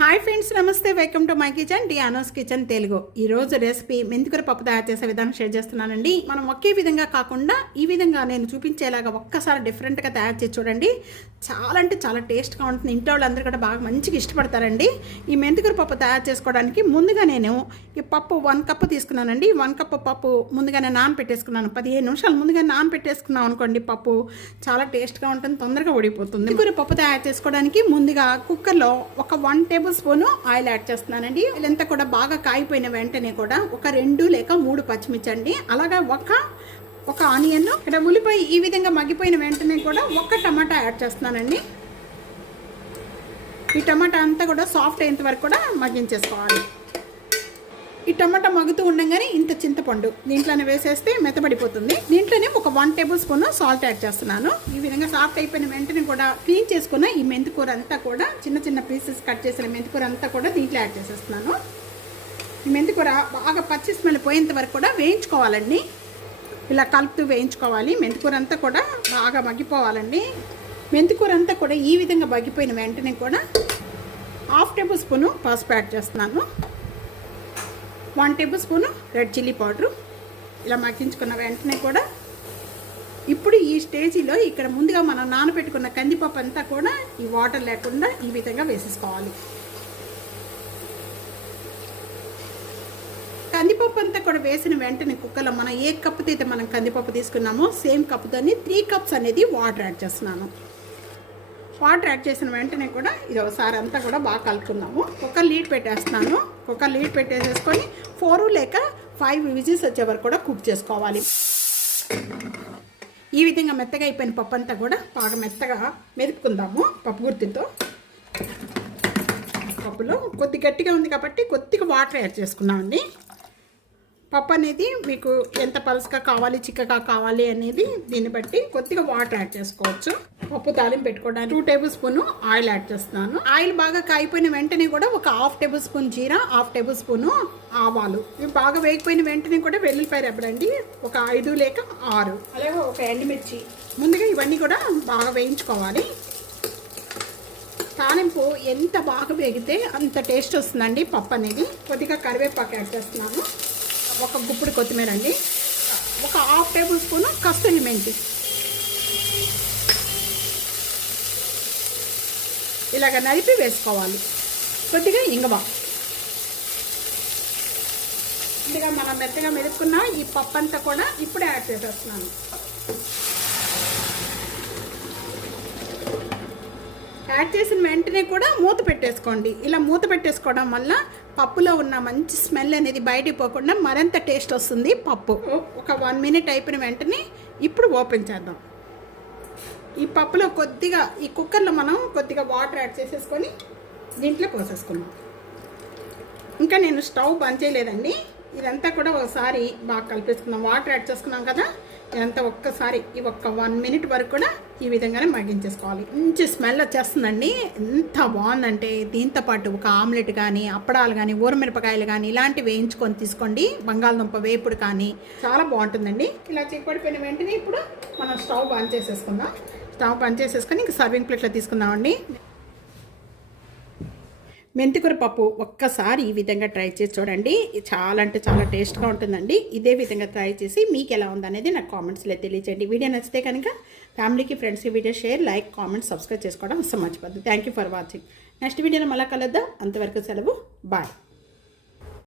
Hi friends నమస్తే welcome to my kitchen Diano's kitchen Telugu ఈ రోజు రెసిపీ మెంతికూర పప్పు తయారు చేసే విధానం షేర్ చేస్తున్నానండి. మనం ఒకే విధంగా కాకుండా ఈ విధంగా నేను చూపించేలాగా ఒక్కసారి డిఫరెంట్గా తయారు చేసి చూడండి. చాలా అంటే చాలా టేస్ట్గా ఉంటుంది. ఇంట్లో వాళ్ళందరూ కూడా బాగా మంచిగా ఇష్టపడతారండి. ఈ మెంతికూర పప్పు తయారు చేసుకోవడానికి ముందుగా నేను ఈ పప్పు వన్ కప్ తీసుకున్నానండి. వన్ కప్ పప్పు ముందుగానే నానబెట్టేసుకున్నాను పదిహేను నిమిషాలు ముందుగా నానపెట్టేసుకున్నాం అనుకోండి పప్పు చాలా టేస్ట్గా ఉంటుంది తొందరగా ఓడిపోతుంది మెంతికూర పప్పు తయారు చేసుకోవడానికి ముందుగా కుక్కర్లో ఒక one tablespoon oil add చేస్తున్నానండి. వీళ్ళంతా కూడా బాగా కాయిపోయిన వెంటనే కూడా ఒక రెండు లేక మూడు పచ్చిమిర్చి అండి అలాగా ఒక ఒక ఆనియన్ ఇక్కడ ఉల్లిపాయ ఈ విధంగా మగ్గిపోయిన వెంటనే కూడా ఒక టమాటా యాడ్ చేస్తున్నానండి. ఈ టమాటా అంతా కూడా సాఫ్ట్ అయ్యేంత వరకు కూడా మగ్గించేసుకోవాలి. ఈ టమాటా మగుతూ ఉండగానే ఇంత చింతపండు దీంట్లోనే వేసేస్తే మెత్తబడిపోతుంది. దీంట్లోనే ఒక one tablespoon salt add చేస్తున్నాను. ఈ విధంగా సాఫ్ట్ అయిపోయిన వెంటనే కూడా క్లీన్ చేసుకున్న ఈ మెంతికూర అంతా కూడా చిన్న చిన్న పీసెస్ కట్ చేసిన మెంతికూర అంతా కూడా దీంట్లో యాడ్ చేసేస్తున్నాను. ఈ మెంతికూర బాగా పచ్చి స్మెల్ పోయేంత వరకు కూడా వేయించుకోవాలండి. ఇలా కలుపుతూ వేయించుకోవాలి. మెంతికూర అంతా కూడా బాగా మగ్గిపోవాలండి. మెంతికూర అంతా కూడా ఈ విధంగా మగ్గిపోయిన వెంటనే కూడా హాఫ్ టేబుల్ స్పూను పసుపు యాడ్ చేస్తున్నాను. One tablespoon red chilli powder. ఇలా మగ్గించుకున్న వెంటనే కూడా ఇప్పుడు ఈ స్టేజీలో ఇక్కడ ముందుగా మనం నానబెట్టుకున్న కందిపప్పు అంతా కూడా ఈ వాటర్ లేకుండా ఈ విధంగా వేసేసుకోవాలి. కందిపప్పు అంతా కూడా వేసిన వెంటనే కుక్కలో మనం ఏ కప్పుతో అయితే మనం కందిపప్పు తీసుకున్నామో సేమ్ కప్పుతోని త్రీ కప్స్ అనేది వాటర్ యాడ్ చేస్తున్నాను. వాటర్ యాడ్ చేసిన వెంటనే కూడా ఇది ఒకసారి అంతా కూడా బాగా కలుపుకుందాము. ఒక లీడ్ పెట్టేస్తున్నాను. ఒక లీడ్ పెట్టేసేసుకొని ఫోర్ లేక ఫైవ్ విజిల్స్ వచ్చే వరకు కూడా కుక్ చేసుకోవాలి. ఈ విధంగా మెత్తగా అయిపోయిన పప్పు అంతా కూడా బాగా మెత్తగా మెదుపుకుందాము పప్పు గుర్తితో. పప్పులో కొద్ది గట్టిగా ఉంది కాబట్టి కొద్దిగా వాటర్ యాడ్ చేసుకున్నామండి పప్పు అనేది మీకు ఎంత పలుసుగా కావాలి చిక్కగా కావాలి అనేది దీన్ని బట్టి కొద్దిగా వాటర్ యాడ్ చేసుకోవచ్చు. పప్పు తాలింపు పెట్టుకోవడానికి two tablespoon oil add చేస్తున్నాను. ఆయిల్ బాగా కాయిపోయిన వెంటనే కూడా ఒక హాఫ్ టేబుల్ స్పూన్ జీరా హాఫ్ టేబుల్ స్పూన్ ఆవాలు. ఇవి బాగా వేగిపోయిన వెంటనే కూడా వెల్లుల్లిపాయ రెబ్బడండి ఒక ఐదు లేక ఆరు. అలాగే ఒక ఎండుమిర్చి. ముందుగా ఇవన్నీ కూడా బాగా వేయించుకోవాలి. తాలింపు ఎంత బాగా వేగితే అంత టేస్ట్ వస్తుందండి పప్పు అనేది. కొద్దిగా కరివేపాకు యాడ్ చేస్తున్నాను. ఒక గుప్పుడు కొత్తిమీర అండి ఒక హాఫ్ టేబుల్ స్పూన్ కస్తూరి మెంతి. ఇలాగ నలిపి వేసుకోవాలి. కొద్దిగా ఇంగవ. కొద్దిగా మనం మెత్తగా మెరుక్కున్న ఈ పప్పు అంతా కూడా ఇప్పుడే యాడ్ చేసేస్తున్నాను. యాడ్ చేసిన వెంటనే కూడా మూత పెట్టేసుకోండి. ఇలా మూత పెట్టేసుకోవడం వల్ల పప్పులో ఉన్న మంచి స్మెల్ అనేది బయటికి పోకుండా మరింత టేస్ట్ వస్తుంది పప్పు. ఒక వన్ మినిట్ అయిపోయిన వెంటనే ఇప్పుడు ఓపెన్ చేద్దాం. ఈ పప్పులో కొద్దిగా ఈ కుక్కర్లో మనం కొద్దిగా వాటర్ యాడ్ చేసేసుకొని దీంట్లో పోసేసుకున్నాం ఇంకా నేను స్టవ్ బంద్ చేయలేదండి. ఇదంతా కూడా ఒకసారి బాగా కలిపేసుకున్నాం వాటర్ యాడ్ చేసుకున్నాం కదా ఇదంతా ఒక్కసారి ఈ ఒక్క వన్ మినిట్ వరకు కూడా ఈ విధంగానే మగ్గించేసుకోవాలి. మంచి స్మెల్ వచ్చేస్తుందండి. ఎంత బాగుందంటే దీంతో పాటు ఒక ఆమ్లెట్ కానీ అప్పడాలు కానీ ఊరమిరపకాయలు కానీ ఇలాంటివి వేయించుకొని తీసుకోండి. బంగాళదుంప వేపుడు కానీ చాలా బాగుంటుందండి. ఇలా చిక్కడిపోయిన వెంటనే ఇప్పుడు మనం స్టవ్ బంద్ చేసేసుకుందాం. తాము పని చేసేసుకొని ఇంక సర్వింగ్ ప్లేట్లో తీసుకుందామండి. మెంతికూర పప్పు ఒక్కసారి ఈ విధంగా ట్రై చేసి చూడండి. చాలా అంటే చాలా టేస్ట్గా ఉంటుందండి. ఇదే విధంగా ట్రై చేసి మీకు ఎలా ఉందనేది నాకు కామెంట్స్లో తెలియచేయండి. వీడియో నచ్చితే కనుక ఫ్యామిలీకి ఫ్రెండ్స్కి video share like comment subscribe చేసుకోవడం అసలు మర్చిపోద్దు thank you for watching next వీడియోలో మళ్ళీ కలుద్దాం. అంతవరకు సెలవు. బాయ్